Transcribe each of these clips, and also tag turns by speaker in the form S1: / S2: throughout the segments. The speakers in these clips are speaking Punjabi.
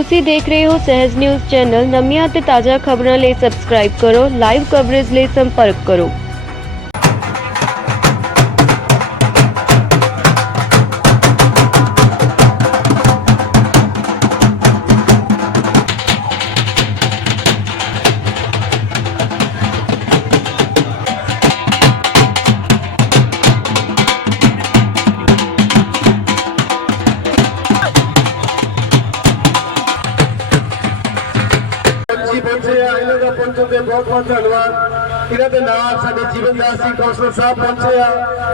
S1: ਤੁਸੀਂ ਦੇਖ ਰਹੇ ਹੋ ਸਹਿਜ ਨਿਊਜ਼ ਚੈਨਲ। ਨਵੀਆਂ ਅਤੇ ਤਾਜ਼ਾ ਖਬਰਾਂ ਲਈ ਸਬਸਕ੍ਰਾਈਬ ਕਰੋ ਲਾਈਵ ਕਵਰੇਜ ਲਈ ਸੰਪਰਕ ਕਰੋ।
S2: ਬਹੁਤ ਧੰਨਵਾਦ। ਇਹਨਾਂ ਦੇ ਨਾਲ ਸਾਡੇ ਜੀਵਨਦਾਸ ਜੀ ਕੌਂਸਲਰ ਸਾਹਿਬ ਪਹੁੰਚੇ ਆ।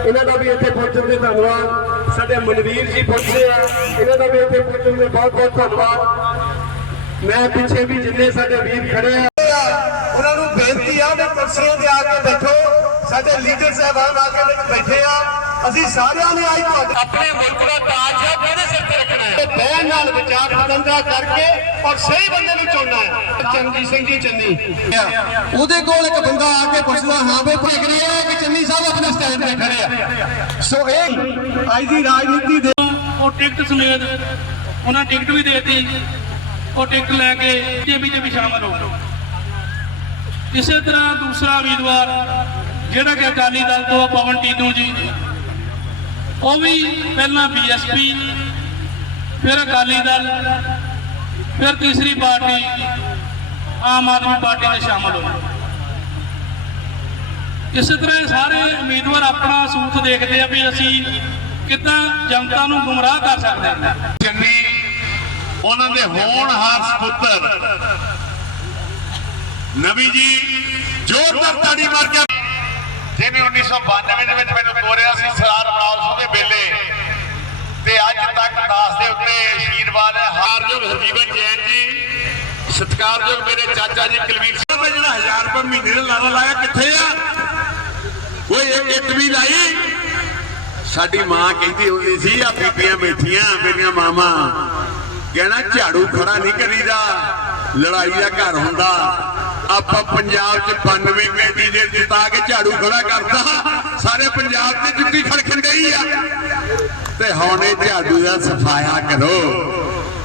S2: ਇਹਨਾਂ ਦਾ ਵੀ ਇੱਥੇ ਪਹੁੰਚਣ ਤੇ ਧੰਨਵਾਦ। ਸਾਡੇ ਮਨਵੀਰ ਜੀ ਪਹੁੰਚੇ ਆ। ਇਹਨਾਂ ਦਾ ਵੀ ਇੱਥੇ ਪਹੁੰਚਣ ਦੇ ਬਹੁਤ ਬਹੁਤ ਧੰਨਵਾਦ। ਮੈਂ ਪਿੱਛੇ ਵੀ ਜਿੰਨੇ ਸਾਡੇ ਵੀਰ ਖੜੇ ਆ। ਉਹਨਾਂ ਨੂੰ ਬੇਨਤੀ ਆ ਵੀ ਕੁਰਸੀਆਂ ਤੇ ਆ ਕੇ ਬੈਠੋ। ਸਾਡੇ ਲੀਡਰ ਸਾਹਿਬਾਨ ਆ ਕੇ ਬੈਠੇ ਆ। ਅਸੀਂ ਸਾਰਿਆਂ ਨੇ ਆਈ ਤੁਹਾਡੇ ਆਪਣੇ ਮੁਲਕ ਦਾ ਤਾਜ ਹੈ ਕਿਹਦੇ ਸਿਰ ਤੇ ਰੱਖਣਾ ਹੈ? ਬਹਿਣ ਨਾਲ ਵਿਚਾਰ ਵਟਾਂਦਰਾ ਕਰਕੇ ਔਰ ਸਹੀ ਬੰਦੇ ਨੂੰ ਚੁਣਨਾ ਹੈ। ਚੰਗੀ ਸਿੰਘ ਜੀ ਚੰਨੀ। ਉਹਦੇ ਕੋਲ ਇੱਕ ਬੰਦਾ ਆ ਕੇ ਪੁੱਛਦਾ ਹਾਂ ਬਈ ਭੇਗ ਰਿਹਾ ਹੈ ਕਿ ਚੰਨੀ ਸਾਹਿਬ ਆਪਣੇ ਸਟੈਂਡ ਤੇ ਖੜੇ ਆ? ਸੋ ਇਹ ਅੱਜ ਦੀ ਰਾਜਨੀਤੀ ਦੇ
S3: ਉਹ ਟਿਕਟ ਸਮੇਤ ਉਹਨਾਂ ਟਿਕਟ ਵੀ ਦੇਤੀ। ਉਹ ਟਿਕਟ ਲੈ ਕੇ ਜੇਬੀ ਚ ਵੀ ਸ਼ਾਮਲ ਹੋ ਇਸੇ ਤਰ੍ਹਾਂ ਦੂਸਰਾ ਉਮੀਦਵਾਰ ਜਿਹੜਾ ਕਿ ਅਕਾਲੀ ਦਲ ਤੋਂ ਪਵਨ ਟੀਨੂ ਜੀ। ਉਹ ਵੀ ਪਹਿਲਾਂ ਬੀਐਸਪੀ ਫਿਰ ਅਕਾਲੀ ਦਲ, ਫਿਰ ਤੀਸਰੀ ਪਾਰਟੀ, ਆਮ ਆਦਮੀ ਪਾਰਟੀ ਵਿੱਚ ਸ਼ਾਮਲ ਹੋਏ ਇਸੇ ਤਰ੍ਹਾਂ ਇਹ ਸਾਰੇ ਉਮੀਦਵਾਰ ਆਪਣਾ ਸੂਤ ਦੇਖਦੇ ਆ ਵੀ ਅਸੀਂ ਕਿੱਦਾਂ ਜਨਤਾ ਨੂੰ ਗੁੰਮਰਾਹ ਕਰ ਸਕਦੇ ਹਾਂ।
S4: ਚੰਨੀ ਉਹਨਾਂ ਦੇ ਹੋਣਹਾਰ ਸੁਪੁੱਤਰ ਨਬੀ ਜੀ ਜੋ ਤਾੜੀ ਮਾਰ ਕੇ ਜਿਹਨੇ 1992 ਦੇ ਵਿੱਚ ਮੈਨੂੰ ਤੋਰਿਆ ਸੀ ਸਰਦਾਰ ਬਲਾਉ ਸਿੰਘ ਦੇ ਵੇਲੇ ਤੇ ਅੱਜ ਤੱਕ ਦਾਸ ਦੇ ਉੱਤੇ ਆਸ਼ੀਰਵਾਦ ਹੈ। ਹਾਰਯੋਗ ਹਰਜੀਵਨ ਜੈਨ ਜੀ, ਸਤਿਕਾਰਯੋਗ ਮੇਰੇ ਚਾਚਾ ਜੀ ਕੁਲਵੀਰ ਸਿੰਘ। ਦਾ ਜਿਹੜਾ 1000 ਰੁਪਏ ਮਹੀਨੇ ਦਾ ਲਾਣਾ ਲਾਇਆ, ਕਿੱਥੇ ਆ? ਕੋਈ ਇੱਕ ਇੱਟ ਵੀ ਲਾਈ? ਸਾਡੀ ਮਾਂ ਕਹਿੰਦੀ ਹੁੰਦੀ ਸੀ ਆ ਬੀਬੀਆਂ ਬੈਠੀਆਂ, ਮੇਰੀਆਂ ਮਾਵਾਂ। ਕਹਿਣਾ, ਝਾੜੂ ਖੜਾ ਨਹੀਂ ਕਰੀਦਾ, ਲੜਾਈ ਦਾ ਘਰ ਹੁੰਦਾ। ਆਪਾਂ ਪੰਜਾਬ 'ਚ 92 ਕੈਂਡੀਡੇਟ ਕੇ ਝਾੜੂ ਕਰਤਾ ਸਾਰੇ ਪੰਜਾਬ ਦੀ ਜੁੱਤੀ ਖੜਕਣ ਗਈ ਆ। ਤੇ ਹੁਣ ਝਾੜੂ ਦਾ ਸਫਾਇਆ ਕਰੋ।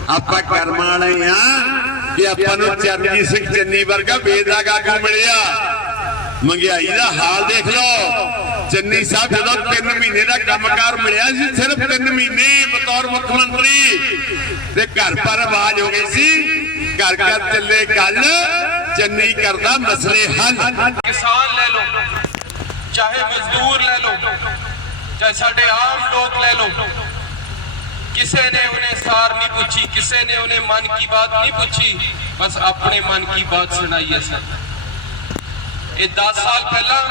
S4: ਆਪਾਂ ਕਰਮ ਵਾਲੇ ਆ। ਕਿ ਆਪਾਂ ਨੂੰ ਚਰਨਜੀਤ ਸਿੰਘ ਚੰਨੀ ਵਰਗਾ ਬੇਦਾਗ ਆਗੂ ਮਿਲਿਆ, ਮਹਿੰਗਾਈ ਦਾ ਹਾਲ ਦੇਖ ਲਓ। ਚੰਨੀ ਸਾਹਿਬ ਜਦੋਂ 3 ਮਹੀਨੇ ਦਾ ਕੰਮਕਾਰ ਮਿਲਿਆ ਸੀ, ਸਿਰਫ 3 ਮਹੀਨੇ ਬਤੌਰ ਮੁੱਖ ਮੰਤਰੀ। ਤੇ ਘਰ ਪਰ ਆਵਾਜ਼ ਹੋ ਗਈ ਸੀ, ਘਰ ਘਰ ਚੱਲੇ ਗੱਲ, ਚੰਨੀ ਕਰਦਾ ਮਸਲੇ ਹੱਲ।
S5: ਕਿਸਾਨ ਲੈ ਲਓ। ਚਾਹੇ ਮਜ਼ਦੂਰ ਲੈ ਲਓ, ਚਾਹੇ ਸਾਡੇ ਆਮ ਲੋਕ ਲੈ ਲਓ, ਕਿਸੇ ਨੇ ਉਹਨੇ ਸਾਰ ਨਹੀਂ ਪੁੱਛੀ, ਕਿਸੇ ਨੇ ਉਹਨੇ ਮਨ ਕੀ ਬਾਤ ਨਹੀਂ ਪੁੱਛੀ, ਬਸ ਆਪਣੇ ਮਨ ਕੀ ਬਾਤ ਸੁਣਾਈ ਹੈ ਸਰ ਇਹ 10 ਸਾਲ ਪਹਿਲਾਂ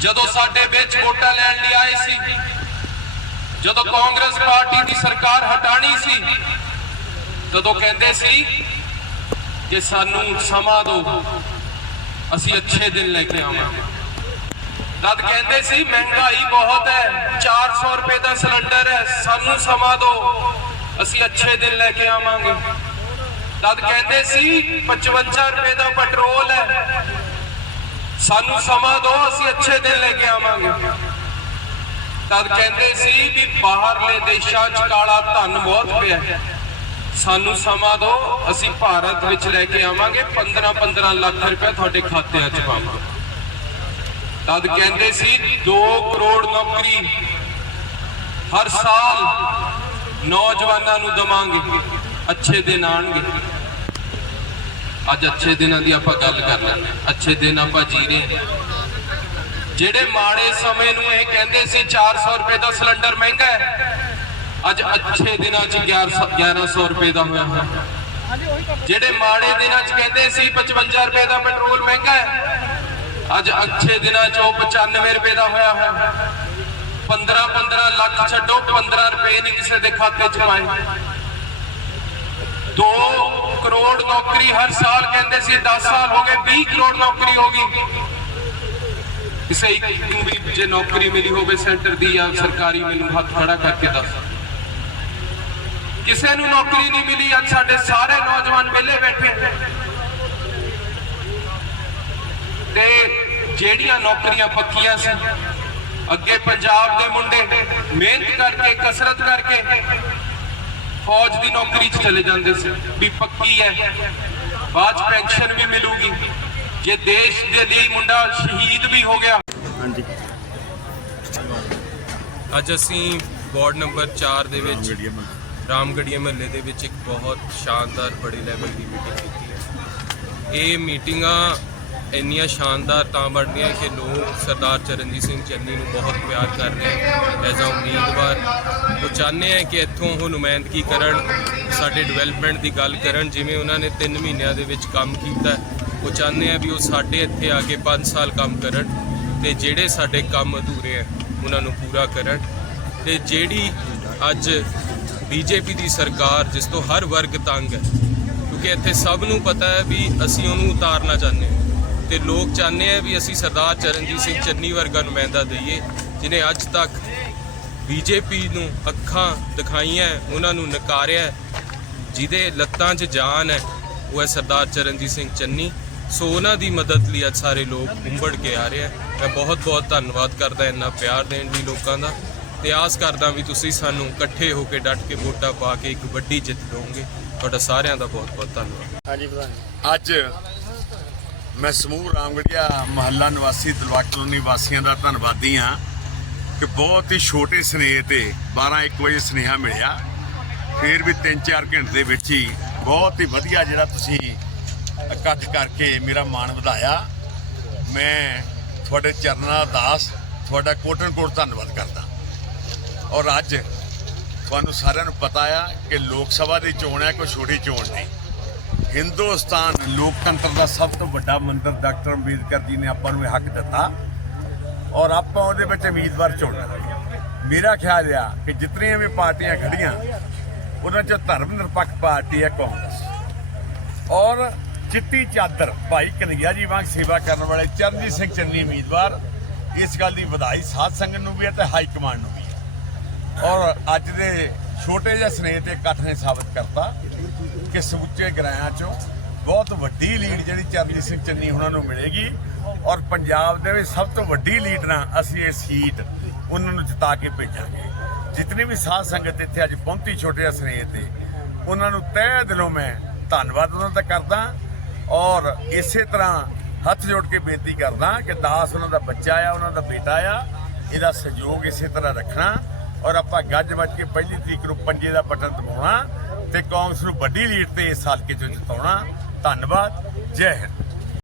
S5: ਜਦੋਂ ਸਾਡੇ ਵਿੱਚ ਵੋਟਾਂ ਲੈਣ ਲਈ ਆਏ ਸੀ, ਜਦੋਂ ਕਾਂਗਰਸ ਪਾਰਟੀ ਦੀ ਸਰਕਾਰ ਹਟਾਣੀ ਸੀ, ਤਦੋਂ ਕਹਿੰਦੇ ਸੀ ਕਿ ਸਾਨੂੰ ਸਮਾਂ ਦਿਓ, ਅਸੀਂ ਅੱਛੇ ਦਿਨ ਲੈ ਕੇ ਆਵਾਂਗੇ। ਤਦ ਕਹਿੰਦੇ ਸੀ, ਮਹਿੰਗਾਈ ਬਹੁਤ ਹੈ 400 ਰੁਪਏ ਦਾ ਸਿਲੰਡਰ ਹੈ, ਸਾਨੂੰ ਸਮਾਂ ਦਿਓ, ਅਸੀਂ ਅੱਛੇ ਦਿਨ ਲੈ ਕੇ ਆਵਾਂਗੇ। ਤਦ ਕਹਿੰਦੇ ਸੀ 55 ਰੁਪਏ ਦਾ ਪੈਟਰੋਲ ਹੈ, ਸਾਨੂੰ ਸਮਾਂ ਦਿਓ, ਅਸੀਂ ਅੱਛੇ ਦਿਨ ਲੈ ਕੇ ਆਵਾਂਗੇ। ਤਦ ਕਹਿੰਦੇ ਸੀ ਵੀ ਬਾਹਰਲੇ ਦੇਸ਼ਾਂ 'ਚ ਕਾਲਾ ਧਨ ਬਹੁਤ ਪਿਆ ਸਾਨੂੰ ਸਮਾਂ ਦਿਓ, ਅਸੀਂ ਭਾਰਤ ਵਿੱਚ ਲੈ ਕੇ ਆਵਾਂਗੇ 15 15 ਲੱਖ ਰੁਪਏ ਤੁਹਾਡੇ ਖਾਤਿਆਂ 'ਚ ਪਾਵਾਂਗੇ। ਤਦ ਕਹਿੰਦੇ ਸੀ 2 ਕਰੋੜ ਨੌਕਰੀ ਹਰ ਸਾਲ ਨੌਜਵਾਨਾਂ ਨੂੰ ਦਵਾਂਗੇ, ਅੱਛੇ ਦਿਨ ਆਣਗੇ ਅੱਜ ਅੱਛੇ ਦਿਨਾਂ ਦੀ ਆਪਾਂ ਗੱਲ ਕਰ ਲੈਂਦੇ ਅੱਛੇ ਦਿਨ ਆਪਾਂ ਜੀ ਰਹੇ ਜਿਹੜੇ ਮਾੜੇ ਸਮੇਂ ਨੂੰ ਇਹ ਕਹਿੰਦੇ ਸੀ 400 ਰੁਪਏ ਦਾ ਸਿਲੰਡਰ ਮਹਿੰਗਾ ਹੈ, ਅੱਜ ਅੱਛੇ ਦਿਨਾਂ 'ਚ 1100 1100 ਰੁਪਏ ਦਾ ਹੋਇਆ ਹੈ ਜਿਹੜੇ ਮਾੜੇ ਦਿਨਾਂ 'ਚ ਕਹਿੰਦੇ ਸੀ 55 ਰੁਪਏ ਦਾ ਪੈਟਰੋਲ ਮਹਿੰਗਾ ਹੈ ਅੱਜ ਅੱਛੇ ਦਿਨਾਂ 'ਚ 95 ਰੁਪਏ ਦਾ ਹੋਇਆ ਹੈ। 15 15 ਲੱਖ ਛੱਡੋ 15 ਰੁਪਏ ਨਹੀਂ ਕਿਸੇ ਦੇ ਖਾਤੇ 'ਚ ਪਾਏ। 2 ਕਰੋੜ ਨੌਕਰੀ ਹਰ ਸਾਲ ਕਹਿੰਦੇ ਸੀ 10 ਸਾਲ ਹੋ ਗਏ 20 ਕਰੋੜ ਨੌਕਰੀ ਹੋ ਗਈ। ਕਿਸੇ ਇੱਕ ਨੂੰ ਵੀ ਜੇ ਨੌਕਰੀ ਮਿਲੀ ਹੋਵੇ ਸੈਂਟਰ ਦੀ ਜਾਂ ਸਰਕਾਰੀ, ਮੈਨੂੰ ਹੱਥ ਖੜਾ ਕਰਕੇ ਦੱਸ। ਕਿਸੇ ਨੂੰ ਨੌਕਰੀ ਨਹੀਂ ਮਿਲੀ, ਅੱਜ ਸਾਡੇ ਸਾਰੇ ਨੌਜਵਾਨ ਵਿਹਲੇ ਬੈਠੇ ਤੇ ਜਿਹੜੀਆਂ ਨੌਕਰੀਆਂ ਪੱਕੀਆਂ ਸੀ ਅੱਗੇ ਪੰਜਾਬ ਦੇ ਮੁੰਡੇ ਮਿਹਨਤ ਕਰਕੇ ਕਸਰਤ ਕਰਕੇ
S6: ਫੌਜ ਦੀ ਨੌਕਰੀ 'ਚ ਚਲੇ ਜਾਂਦੇ ਸੀ ਵੀ ਪੱਕੀ ਹੈ ਬਾਅਦ 'ਚ ਪੈਨਸ਼ਨ ਵੀ ਮਿਲੂਗੀ ਜੇ ਦੇਸ਼ ਦੇ ਲਈ ਮੁੰਡਾ ਸ਼ਹੀਦ ਵੀ ਹੋ ਗਿਆ।
S5: ਅੱਜ ਅਸੀਂ ਵਾਰਡ ਨੰਬਰ 4 ਦੇ ਵਿੱਚ ਰਾਮਗੜੀਆ ਮਹੱਲੇ ਦੇ ਵਿੱਚ ਇੱਕ ਬਹੁਤ ਸ਼ਾਨਦਾਰ ਬੜੇ ਲੈਵਲ ਦੀ ਮੀਟਿੰਗ ਕੀਤੀ ਹੈ। ਇਹ ਮੀਟਿੰਗਾਂ ਇੰਨੀਆਂ ਸ਼ਾਨਦਾਰ ਤਾਂ ਬਣਦੀਆਂ ਕਿ ਲੋਕ ਸਰਦਾਰ ਚਰਨਜੀਤ ਸਿੰਘ ਚੰਨੀ ਨੂੰ ਬਹੁਤ ਪਿਆਰ ਕਰ ਰਹੇ ਐਜ਼ ਆ ਉਮੀਦਵਾਰ। ਉਹ ਚਾਹੁੰਦੇ ਹੈ ਕਿ ਇੱਥੋਂ ਉਹ ਨੁਮਾਇੰਦਗੀ ਕਰਨ ਸਾਡੇ ਡਿਵੈਲਪਮੈਂਟ ਦੀ ਗੱਲ ਕਰਨ, ਜਿਵੇਂ ਉਹਨਾਂ ਨੇ 3 ਮਹੀਨਿਆਂ ਦੇ ਵਿੱਚ ਕੰਮ ਕੀਤਾ। ਉਹ ਚਾਹੁੰਦੇ ਆ ਵੀ ਉਹ ਸਾਡੇ ਇੱਥੇ ਆ ਕੇ 5 ਸਾਲ ਕੰਮ ਕਰਨ ਤੇ ਜਿਹੜੇ ਸਾਡੇ ਕੰਮ ਅਧੂਰੇ ਹੈ ਉਹਨਾਂ ਨੂੰ ਪੂਰਾ ਕਰਨ। ਤੇ ਜਿਹੜੀ ਅੱਜ ਬੀਜੇਪੀ ਦੀ ਸਰਕਾਰ ਜਿਸ ਤੋਂ ਹਰ ਵਰਗ ਤੰਗ ਹੈ, ਕਿਉਂਕਿ ਇੱਥੇ ਸਭ ਨੂੰ ਪਤਾ ਹੈ ਵੀ ਅਸੀਂ ਉਹਨੂੰ ਉਤਾਰਨਾ ਚਾਹੁੰਦੇ ਹਾਂ। ਤੇ ਲੋਕ ਚਾਹੁੰਦੇ ਆ ਵੀ ਅਸੀਂ ਸਰਦਾਰ ਚਰਨਜੀਤ ਸਿੰਘ ਚੰਨੀ ਵਰਗਾ ਨੁਮਾਇੰਦਾ ਦਈਏ ਜਿਨੇ ਅੱਜ ਤੱਕ ਬੀਜੇਪੀ ਨੂੰ ਅੱਖਾਂ ਦਿਖਾਈਆਂ ਉਹਨਾਂ ਨੂੰ ਨਕਾਰਿਆ ਜਿਹਦੇ ਲੱਤਾਂ 'ਚ ਜਾਨ ਹੈ ਉਹ ਹੈ ਸਰਦਾਰ ਚਰਨਜੀਤ ਸਿੰਘ ਚੰਨੀ। ਸੋ ਉਹਨਾਂ ਦੀ ਮਦਦ ਲਈ ਅੱਜ ਸਾਰੇ ਲੋਕ ਉੰਬੜ ਕੇ ਆ ਰਹੇ ਆ। ਮੈਂ ਬਹੁਤ ਬਹੁਤ ਧੰਨਵਾਦ ਕਰਦਾ ਇੰਨਾ ਪਿਆਰ ਦੇਣ ਲਈ ਲੋਕਾਂ ਦਾ ਤੇ ਆਸ ਕਰਦਾ ਵੀ ਤੁਸੀਂ ਸਾਨੂੰ ਇਕੱਠੇ ਹੋ ਕੇ ਡਟ ਕੇ ਵੋਟਾਂ ਪਾ ਕੇ ਇੱਕ ਵੱਡੀ ਜਿੱਤ ਦਿਓਗੇ। ਤੁਹਾਡਾ ਸਾਰਿਆਂ ਦਾ ਬਹੁਤ ਬਹੁਤ ਧੰਨਵਾਦ।
S4: ਅੱਜ ਮੈਂ ਸਮੂਹ ਰਾਮਗੜੀਆ ਮਹੱਲਾ ਨਿਵਾਸੀ ਦਲਵਾ ਕਲੋਨੀ ਵਾਸੀਆਂ ਦਾ ਧੰਨਵਾਦੀ ਹਾਂ ਕਿ ਬਹੁਤ ਹੀ ਛੋਟੇ ਸਨੇਹ ਤੇ 12 1 ਵਜੇ ਸੁਨੇਹਾ ਮਿਲਿਆ। ਫਿਰ ਵੀ 3-4 ਘੰਟੇ ਦੇ ਵਿੱਚ ਹੀ ਬਹੁਤ ਹੀ ਵਧੀਆ ਜਿਹੜਾ ਤੁਸੀਂ ਇਕੱਠ ਕਰਕੇ ਮੇਰਾ ਮਾਣ ਵਧਾਇਆ। ਮੈਂ ਤੁਹਾਡੇ ਚਰਨਾਂ ਦਾ ਦਾਸ, ਤੁਹਾਡਾ ਕੋਟਨ ਕੋਟ ਧੰਨਵਾਦ ਕਰਦਾ। ਔਰ ਅੱਜ ਤੁਹਾਨੂੰ ਸਾਰਿਆਂ ਨੂੰ ਪਤਾ ਆ ਕਿ ਲੋਕ ਸਭਾ ਦੀ ਚੋਣ ਹੈ ਕੋਈ ਛੋਟੀ ਚੋਣ ਨਹੀਂ। ਹਿੰਦੁਸਤਾਨ ਲੋਕਤੰਤਰ ਦਾ ਸਭ ਤੋਂ ਵੱਡਾ ਮੰਤਰ ਡਾਕਟਰ ਅੰਬੇਦਕਰ ਜੀ ਨੇ ਆਪਾਂ ਨੂੰ ਇਹ ਹੱਕ ਦਿੱਤਾ ਔਰ ਆਪਾਂ ਉਹਦੇ ਵਿੱਚ ਉਮੀਦਵਾਰ ਚੁਣਨਾ ਮੇਰਾ ਖਿਆਲ ਆ ਕਿ ਜਿਤਨੀਆਂ ਵੀ ਪਾਰਟੀਆਂ ਖੜੀਆਂ ਉਹਨਾਂ 'ਚ ਧਰਮ ਨਿਰਪੱਖ ਪਾਰਟੀ ਹੈ ਕਾਂਗਰਸ। ਔਰ ਚਿੱਟੀ ਚਾਦਰ ਭਾਈ ਕਨਈਆ ਜੀ ਵਾਂਗ ਸੇਵਾ ਕਰਨ ਵਾਲੇ ਚਰਨਜੀਤ ਸਿੰਘ ਚੰਨੀ ਉਮੀਦਵਾਰ, ਇਸ ਗੱਲ ਦੀ ਵਧਾਈ ਸਾਧ ਸੰਗਤ ਨੂੰ ਵੀ ਹੈ ਤੇ ਹਾਈ ਕਮਾਂਡ ਨੂੰ ਵੀ ਹੈ। ਔਰ ਅੱਜ ਦੇ ਛੋਟੇ ਜਿਹੇ ਸਨੇਹ ਤੇ ਇਕੱਠ ਨੇ ਸਾਬਤ ਕਰਤਾ ਕਿ ਸਮੁੱਚੇ ਗ੍ਰਾਹਾਂ ਚੋਂ ਬਹੁਤ ਵੱਡੀ ਲੀਡ ਜਿਹੜੀ ਚਰਨਜੀਤ ਸਿੰਘ ਚੰਨੀ ਉਹਨਾਂ ਨੂੰ ਮਿਲੇਗੀ ਔਰ ਪੰਜਾਬ ਦੇ ਵਿੱਚ ਸਭ ਤੋਂ ਵੱਡੀ ਲੀਡ ਨਾਲ ਅਸੀਂ ਇਹ ਸੀਟ ਉਹਨਾਂ ਨੂੰ ਜਿਤਾ ਕੇ ਭੇਜਾਂਗੇ। ਜਿਤਨੀ ਵੀ ਸਾਧ ਸੰਗਤ ਇੱਥੇ ਅੱਜ ਪਹੁੰਚੀ ਛੋਟੇ ਜਿਹੇ ਸਨੇਹ ਤੇ, ਉਹਨਾਂ ਨੂੰ ਤਹਿ ਦਿਲੋਂ ਮੈਂ ਧੰਨਵਾਦ ਉਹਨਾਂ ਦਾ ਕਰਦਾ ਔਰ ਇਸੇ ਤਰ੍ਹਾਂ ਹੱਥ ਜੋੜ ਕੇ ਬੇਨਤੀ ਕਰਦਾ ਕਿ ਦਾਸ ਉਹਨਾਂ ਦਾ ਬੱਚਾ ਆ, ਉਹਨਾਂ ਦਾ ਬੇਟਾ ਆ, ਇਹਦਾ ਸਹਿਯੋਗ ਇਸੇ ਤਰ੍ਹਾਂ ਰੱਖਣਾ ਔਰ ਆਪਾਂ ਗੱਜ ਵੱਜ ਕੇ ਪਹਿਲੀ ਤਰੀਕ ਨੂੰ ਪੰਜੇ ਦਾ ਬਟਨ ਦਬਾਉਣਾ ਤੇ ਕਾਂਗਰਸ ਨੂੰ ਵੱਡੀ ਲੀਡ ਤੇ ਇਸ ਹਲਕੇ ਚੋਂ ਜਿਤਾਉਣਾ। ਧੰਨਵਾਦ। ਜੈ ਹਿੰਦ।